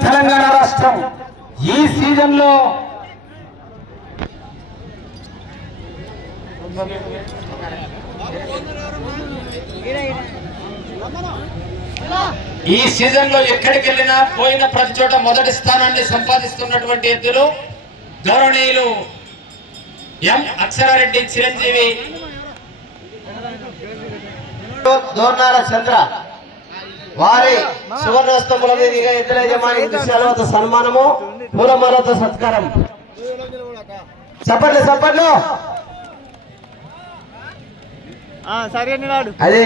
తెలంగాణ రాష్ట్రం ఈ సీజన్లో ఈ సీజన్లో ఎక్కడికి వెళ్ళినా పోయిన ప్రతి చోట మొదటి స్థానాన్ని సంపాదిస్తున్నటువంటి ఎద్దులు గౌరవనీయులు ఎం అక్షరారెడ్డి చిరంజీవి. దోర్నాల చంద్ర. వారి సువర్ణస్తముల యజమాని దృశ్యాలతో సన్మానము పూలమాలతో సత్కారం. చెప్పండి చెప్పండి సరే అదే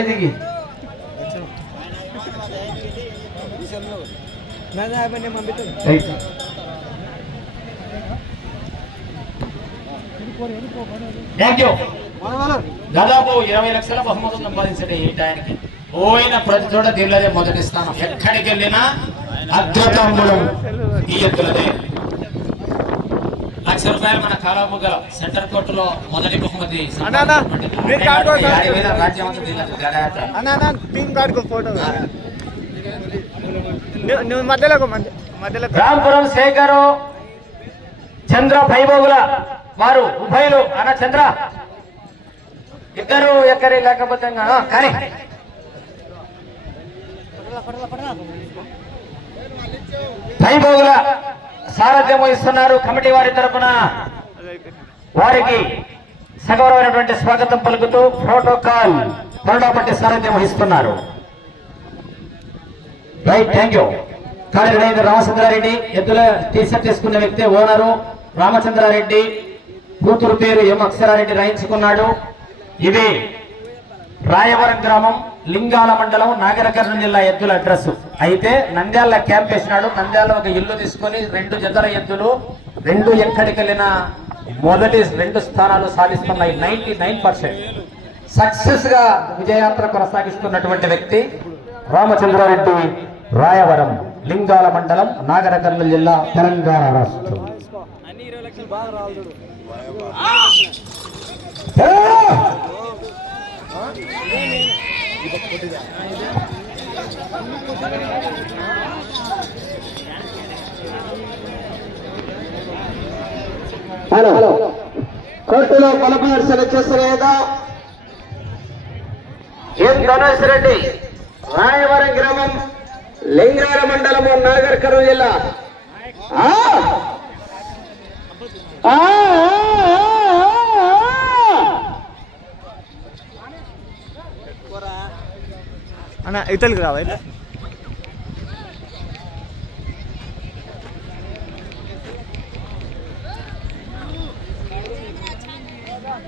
దాదాపు ఇరవై లక్షల బహుమతులు సంపాదించడం ఈ టైంకి. పోయిన ప్రతి చోట దీనిలోనే మొదటి స్థానం. ఎక్కడికి వెళ్ళినా అద్భుతములు ఈ ఎత్తులదే లక్ష రూపాయలు మన కాలాముగ సెంటర్ కోర్టులో మొదటి బహుమతి రాంపురం శేఖరు చంద్ర భైభవుల వారు ఉభయులు. అన్న చంద్ర ఇద్దరు ఎక్కడి లేకపోతే కానీ. భైభవుల సారథ్యం వహిస్తున్నారు కమిటీ వారి తరఫున వారికి సగౌరవమైనటువంటి స్వాగతం పలుకుతూ ప్రోటోకాల్ కొరడాపట్టి సారథ్యం వహిస్తున్నారు. Right thank you. Kali Ramachandra Reddy ఎద్దుల టీషర్ట్ తీసుకున్న వ్యక్తి ఓనరు రామచంద్రారెడ్డి. కూతురు పేరు ఎం అక్షరారెడ్డి రాయించుకున్నాడు. ఇది రాయవరం గ్రామం లింగాల మండలం నాగరకర్ణం జిల్లా ఎద్దుల అడ్రస్ అయితే నంద్యాల క్యాంప్ వేసినాడు. నంద్యాల ఒక ఇల్లు తీసుకొని రెండు జతల ఎద్దులు రెండు ఎక్కడికి వెళ్ళినా మొదటి రెండు స్థానాలు సాధిస్తున్నాయి. Ninety nine percent. సక్సెస్గా విజయయాత్ర కొనసాగిస్తున్నటువంటి వ్యక్తి రామచంద్రారెడ్డి రాయవరం లింగాల మండలం నాగరకర్నూలు జిల్లా తెలంగాణ రాష్ట్రం. ఏ! హలో. కోర్టులో బలప్రదర్శన చేసిన ఎన్ గణేష్ రెడ్డి? రాయవరం గ్రామం లింగాల మండలము నాగర్ కర్నూలు జిల్లా ఆ! ఆ! ఆ! అన్న ఇతలికి రావా ఇట్లా?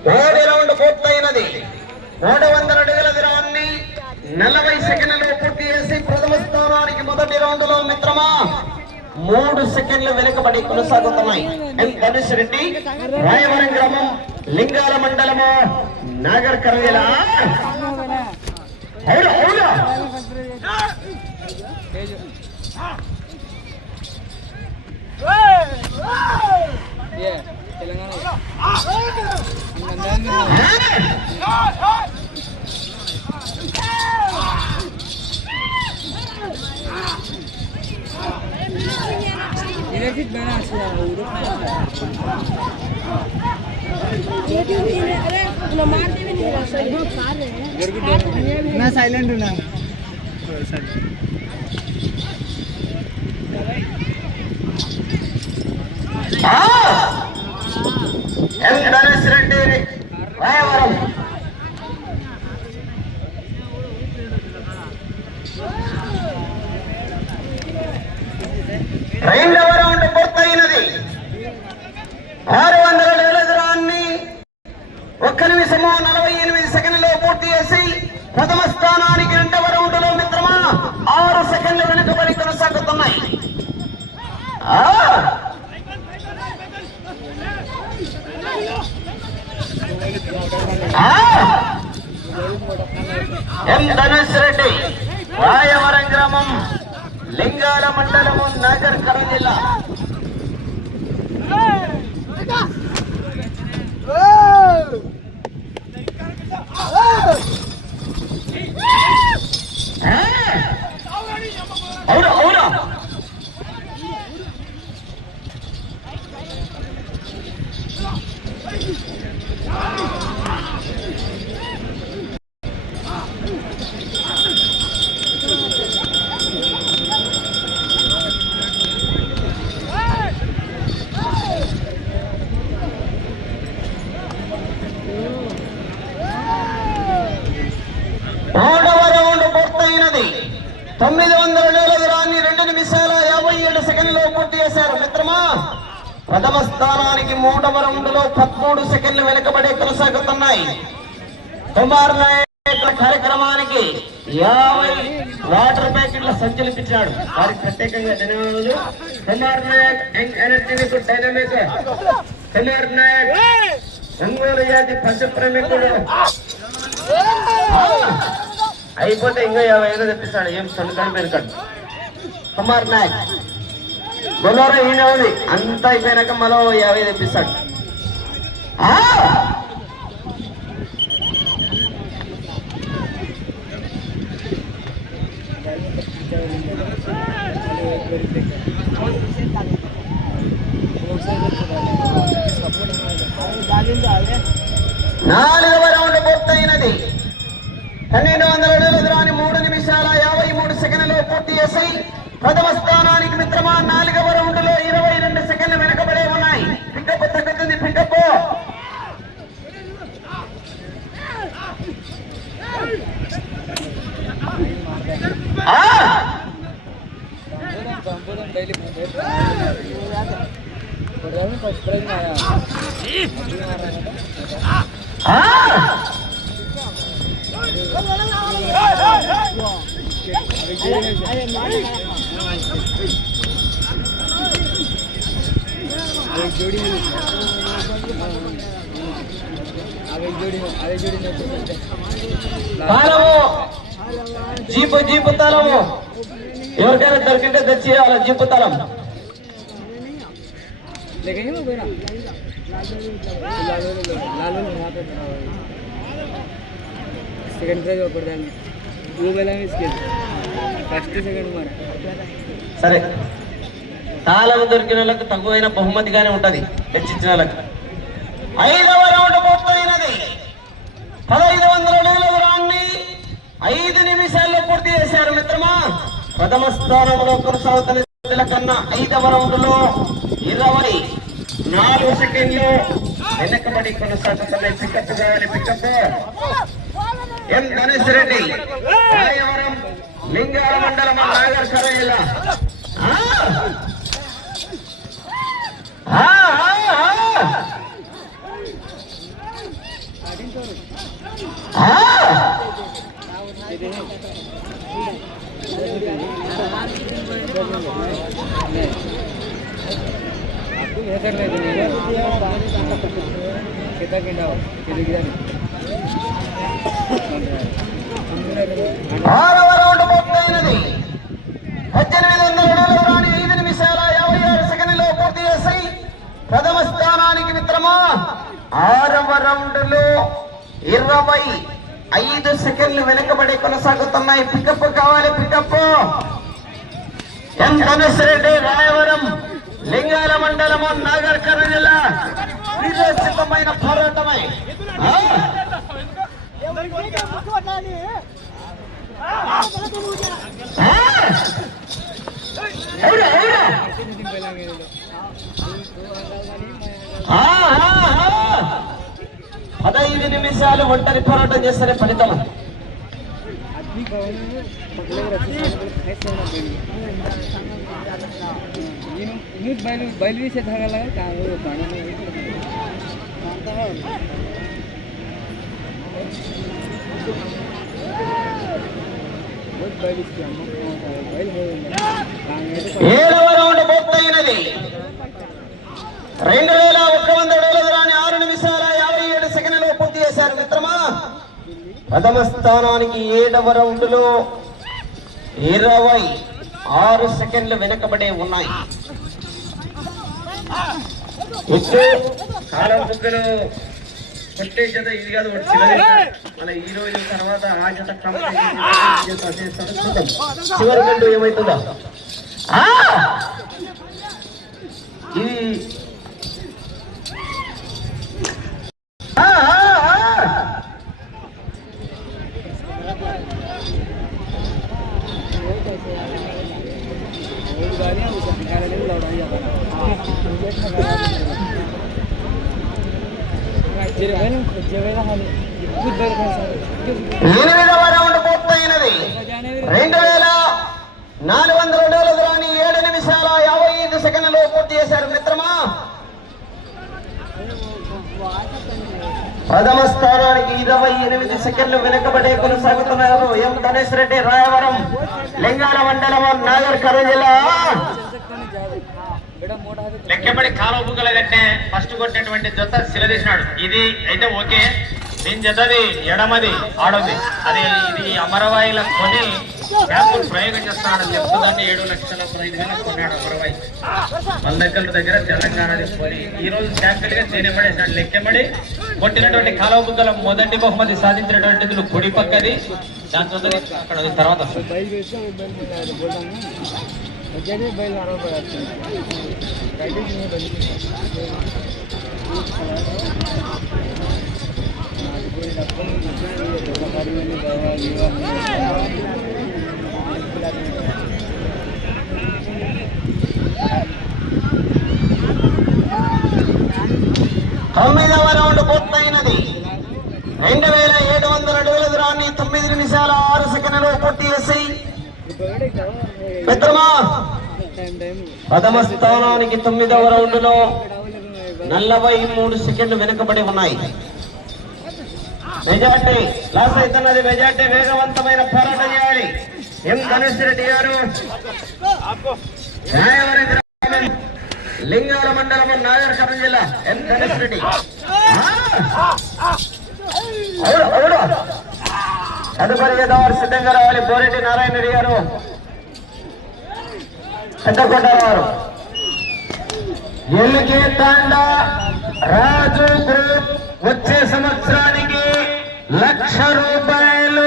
మూడు రౌండ్ పూర్తయినది. మూడు వందల అడుగుల దూరాన్ని నలభై సెకండ్లు పూర్తి చేసి ప్రథమ స్థానానికి మొదటి రౌండ్లో మిత్రమా మూడు సెకండ్లు వెనుకబడి కొనసాగుతున్నాయి. ఎన్ ధనుష్ రెడ్డి రాయవరం గ్రామం లింగాల మండలము నాగర్ కర్నూలు అవునా అవునా Enerjik banget sih, udah. Jadi ini ada nomor నా సైలెంట్ ఉన్నా. ఎన్ ధనుష్ రెడ్డి రాయవరం రెండవ రౌండ్ పూర్తయినది ఆరు వందల వేల దూరాన్ని ఒక్క నిమిషము నలభై ఎనిమిది సెకండ్లో పూర్తి చేసి ప్రథమ స్థానానికి రెండవ రౌండ్లో మిత్రమా ఆరు సెకండ్లు వెనుకబడి కొనసాగుతున్నాయి ఆ! ఆ! ఎం ధనుష్ రెడ్డి రాయవరం గ్రామం లింగాల మండలము నగర్ కర్నూలు జిల్లా అవునా అవునా తొమ్మిది వందల అడుగుల దూరాన్ని రెండు నిమిషాల యాభై ఏడు సెకండ్లో పూర్తి చేశారు మిత్రమా? ప్రథమ స్థానానికి మూడవ రౌండ్లో పదమూడు సెకండ్లు వెనుకబడి కొనసాగుతున్నాయి. కుమార్ నాయక్ కార్యక్రమానికి యాభై వాటర్ ప్యాకెట్ల సంచులు ఇప్పించాడు. వారికి ప్రత్యేకంగా ధన్యవాదాలు. Kumar Naik young energy dynamic. Kumar Naik Ongole జాతి పశు అయిపోతే ఇంకా యాభై ఐదు తెప్పిస్తాడు. ఏం సొంతం పెరగడు కుమార్ నాయక్ బొలోరా ఈయన ఉంది అంత అయిపోయినాక మరో యాభై తెప్పిస్తాడు. నాలుగు తాళము జీపు జీపు తాళము ఎవరికైనా దొరికింటే తెచ్చి వాళ్ళ జీపు తాళం సెకండ్ ప్రైజ్ ఒకటి గూగుల్ ఫస్ట్ సెకండ్ మరి. సరే. తాళం దొరికిన వాళ్ళకి తక్కువైన బహుమతిగానే ఉంటది హెచ్చించిన వాళ్ళకి. ఐదవ రౌండ్ పూర్తయినది. పదహైదు వందల అడుగుల దూరాన్ని ఐదు నిమిషాల్లో పూర్తి చేశారు మిత్రమా? ప్రథమ స్థానంలో కొనసాగుతున్న కన్నా ఐదవ రౌండ్లో ఇరవై నాలుగు సెకండ్లు వెనకబడి కొనసాగుతున్నాయి పికప్ కావాలి పికప్. ఎం గణేష్ రెడ్డి రాయవరం లింగాల మండలం నాగర్ ఆ! ఆరవ రౌండ్ పూర్తయినది. పద్దెనిమిది వందల అడుగుల దూరాన్ని ఐదు నిమిషాల యాభై ఆరు సెకండ్లో పూర్తి చేసి ప్రథమ స్థానానికి మిత్రమా ఆరవ రౌండ్లో ఇరవై ఐదు సెకండ్లు వెనుకబడి కొనసాగుతున్నాయి. పికప్ కావాలి పికప్ ఎం ధనుష్ రెడ్డి రాయవరం. లింగాల మండలము నాగర్ కర్నూలు విరోచితమైన పోరాటమై. పదహైదు నిమిషాలు ఒంటరి పోరాటం చేస్తేనే ఫలితం. ನೀನು ಇನ್ನೂ ಬಯಲು ಬಯಲು ಬೀಸೋದಾಗಲ್ಲ ఏడవ రౌండ్ పూర్తయినది రెండు వేల ఒక ప్రథమ స్థానానికి ఏడవ రౌండ్లో ఇరవై ఆరు సెకండ్లు వెనకబడే ఉన్నాయి. ఇప్పుడు కాలం జత ఇది కాదు మన ఈ రోజు తర్వాత ఆ జత చివరి ఏమవుతుందో! ఇది ఎనిమిదవ రౌండ్ పూర్తయినది. రెండు వేల నాలుగు వందల డోలకు రాని ఏడు నిమిషాల యాభై ఐదు సెకండ్లో పూర్తి చేశారు మిత్రమా. ప్రథమ స్థానానికి ఇరవై ఎనిమిది సెకండ్లు వెనుకబడే కొనసాగుతున్నారు ఎం గణేష్ రెడ్డి రాయవరం లింగాల మండలం నాగర్ కర్నూలు జిల్లా. లెక్కబడి కాలువ బుగ్గల కట్టే ఫస్ట్ కొట్టినటువంటి జొత్త సిలదీసినాడు ఇది అయితే ఓకే. దీని జతది ఎడమది ఆడది. అది ఇది అమరవాయిల కొని బ్యాంకులు ప్రయోగం చేస్తున్నాడు చెప్తుందని ఏడు లక్షల పదహైదు వేలకు కొన్నాడు అమరవాయి. మల్లెక్కల దగ్గర తెలంగాణది కొని. ఈ రోజు శాంపిల్గా చేయబడేసాడు లెక్కబడి కొట్టినటువంటి కాలువ బుగ్గల మొదటి బహుమతి సాధించినటువంటిది కుడి పక్కది. దాని చూద్దాం అక్కడ ఉంది, తర్వాత వస్తుంది. తొమ్మిదవ రౌండ్ పూర్తయినది. రెండు వేల ఏడు వందల అడుగుల దూరాన్ని తొమ్మిది నిమిషాల ఆరు సెకండ్లు పూర్తి చేసి మిత్రమా ప్రథమ స్థానానికి తొమ్మిదవ రౌండ్లో నలభై మూడు సెకండ్లు వెనుకబడి ఉన్నాయి. మెజార్టీ లాస్ అవుతున్నది మెజార్టీ వేగవంతమైన పోరాటం చేయాలి. ఎం గణేష్ రెడ్డి గారు? లింగాల మండలం నాగర్కర్ణ జిల్లా ఎం గణేష్ రెడ్డి. తదుపరి గోదావరి సిద్ధంగా రావాలి బోరెడ్డి నారాయణ రెడ్డి గారు. పెద్దకొండ వారు ఎల్కే తాండా రాజు గ్రూప్ వచ్చే సంవత్సరానికి లక్ష రూపాయలు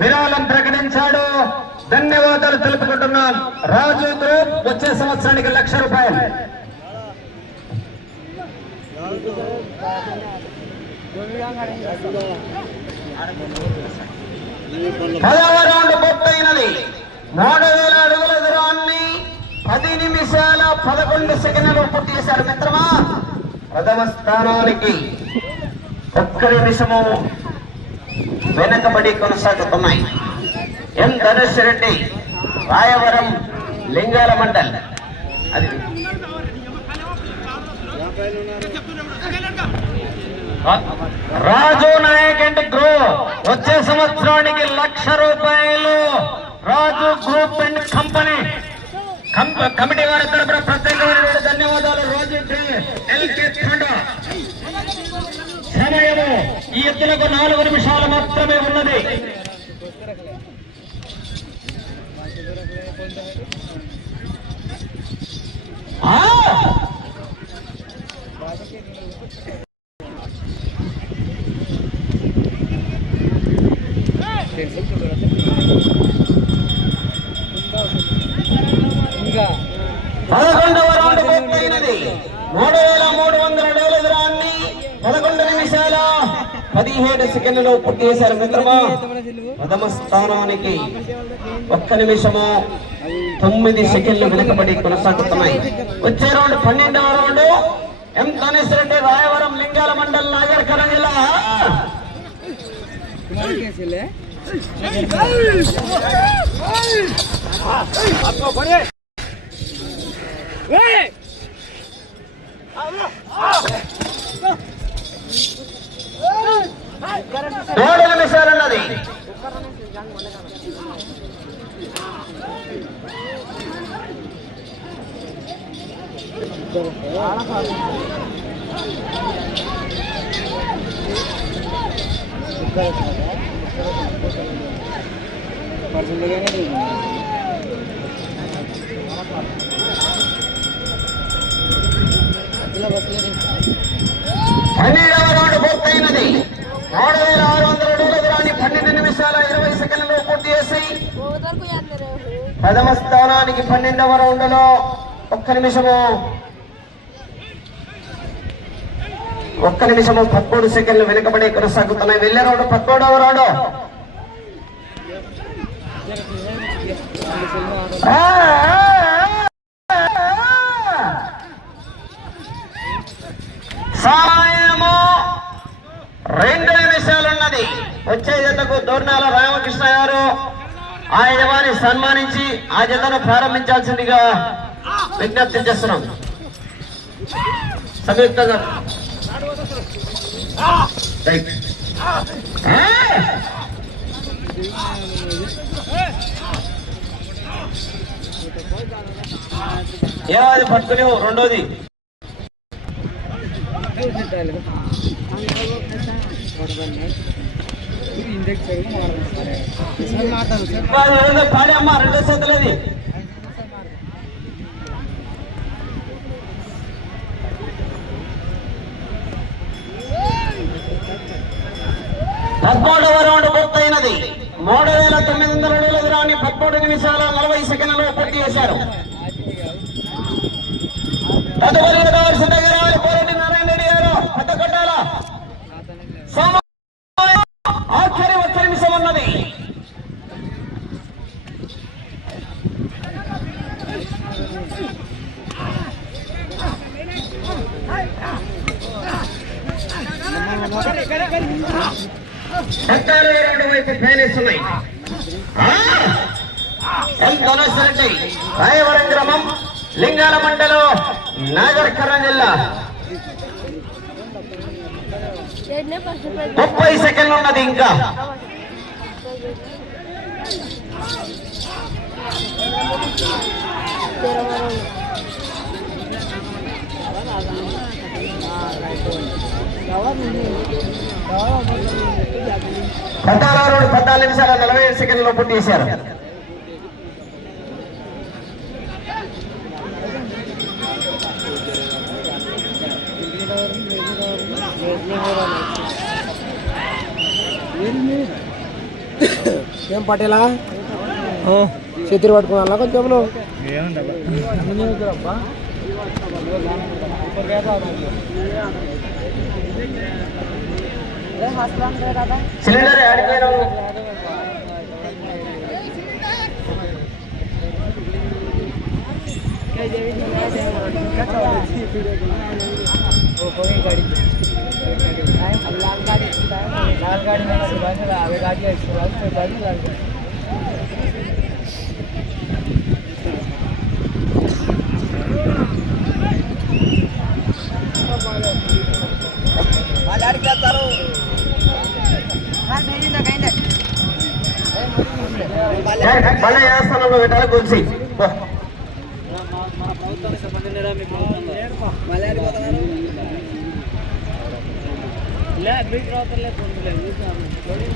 విరాళం ప్రకటించాడు. ధన్యవాదాలు తెలుపుకుంటున్నాం. రాజు గ్రూప్ వచ్చే సంవత్సరానికి లక్ష రూపాయలు. పదవ రౌండ్ పూర్తయినది. మూడు వేల అడుగుల దూరాన్ని పది నిమిషాల పదకొండు సెకండ్లు పూర్తి చేశారు మిత్రమా. ప్రథమ స్థానానికి ఒక్క నిమిషము వెనకబడి కొనసాగుతున్నాయి. ఎం ధనుష్ రెడ్డి రాయవరం లింగాల మండల్. అది రాజు నాయక్ అండ్ గ్రో వచ్చే సంవత్సరానికి లక్ష రూపాయలు Raju group and company. Committee వారి తరపున ప్రత్యేకమైన ధన్యవాదాలు. రోజు ఎల్కే సమయము ఈ ఎత్తులకు నాలుగు నిమిషాలు మాత్రమే ఉన్నది ఆ! ఇంకా పదకొండవ రౌండ్ పూర్తయినది మూడు వేల మూడు వందల అడుగుల దూరాన్ని పదకొండు నిమిషాల పదిహేడు నెలలో పుట్టి చేశారు మిత్రమా? ప్రథమ స్థానానికి ఒక్క నిమిషము తొమ్మిది సెకండ్లు వెనుకబడి కొనసాగుతున్నాయి. వచ్చే రౌండ్ పన్నెండవ రౌండ్ ఎం గణేష్ రెడ్డి రాయవరం లింగాల మండల్ నాగర్ కర Oh! మూడు నిమిషాలున్నది. అనిరా మూడు వేల ఆరు వందల అడుగుల పన్నెండు నిమిషాల ఇరవై సెకండ్లలో పూర్తి చేసి ప్రథమ స్థానానికి పన్నెండవ రౌండ్లో ఒక్క నిమిషము ఒక్క నిమిషము పదమూడు సెకండ్లు వెనుకబడి కొనసాగుతున్నాయి. వెళ్ళే రౌండ్ పదమూడవ రౌండ్. ఆ. యజమాని వచ్చే జతకు దోర్నాల రామకృష్ణ గారు. ఆ యజమాని సన్మానించి ఆ జతను ప్రారంభించాల్సిందిగా విజ్ఞప్తి చేస్తున్నాం. సంయుక్త రైట్. ఏమాది పట్టుకుని రెండోది. అది రెండో పాడే చేతులది. పదమూడవ రౌండ్ పూర్తయినది. మూడు వేల తొమ్మిది వందల అడుగుల దూరాన్ని పదమూడు నిమిషాల నలభై సెకండ్లలో పూర్తి చేశారు. తదుపరి గోదావరి సిద్ధగిరి కోరెడ్డి నారాయణ రెడ్డి గారు పెద్ద కొట్టాల సోమ ఆఖరి ఒక్క నిమిషం ఉన్నది పద్నాలుగు రెండు వైపు ఉన్నాయి ధనుష్ రెడ్డి రాయవరం గ్రామం లింగాల మండలం నాగర్ కర్నూలు జిల్లా ముప్పై సెకండ్లు ఉన్నది ఇంకా. తెరవరం పద్నాలుగు రెండు పద్నాలుగు నిమిషాల నలభై ఏడు సెకండ్లలో పూర్తి చేశారు ఏం పట్టేలా చేతులు పట్టుకున్నా కొంచెం నువ్వు అబ్బా సిలిండర్ ఆడిపోయిన लाल गाड़ी लाल गाड़ी में सुबह से आगे गाड़ी వాళ్ళు వెళ్తారు మళ్ళీ వేస్తాను పెట్టాలి గురించి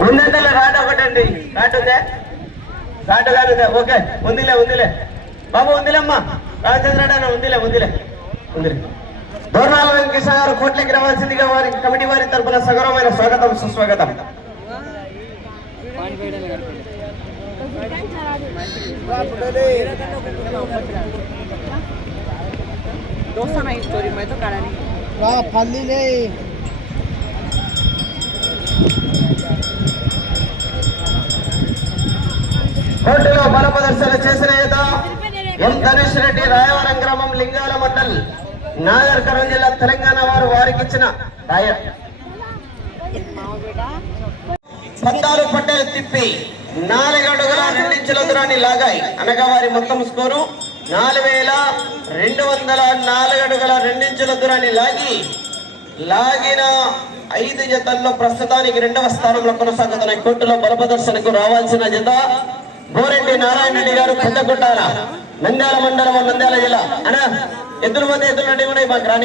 ఉందంటే రాట ఒకటండి. రాటుదే? రాటు కాదు ఓకే ఉందిలే ఉందిలే. బాబు ఉందిలేమ్మా రాజచంద్ర ఉందిలే ఉందిలే. ఉందిలే. దూరాల వెంకటేశ్వర గారు కోట్లకి రావాల్సిందిగా వారి కమిటీ వారి తరపున సగౌరవమైన స్వాగతం సుస్వాగతం. కోర్టులో బల ప్రదర్శన చేసిన యుద్ధ ఎం. ధనుష్ రెడ్డి రాయవరం గ్రామం లింగాల మండల్. నాగర్ కర్నూలు జిల్లా తెలంగాణ వారు వారికి ఇచ్చిన పందాలు పట్టేలు తిప్పి నాలుగు అడుగుల రెండించుల దూరాన్ని లాగాయి. అనగా వారి మొత్తం స్కోరు నాలుగు వేల రెండు వందల నాలుగు అడుగుల రెండించుల దూరాన్ని లాగి లాగిన ఐదు జతల్లో ప్రస్తుతానికి రెండవ స్థానంలో కొనసాగుతున్న కోర్టులో బలప్రదర్శనకు రావాల్సిన జత గోరెడ్డి నారాయణ రెడ్డి గారు పెద్దగుంటాల నంద్యాల మండలం నంద్యాల జిల్లా. అనా ఎద్దుల మధ్య ఎద్దులు ఉన్నాయి మాకు రాని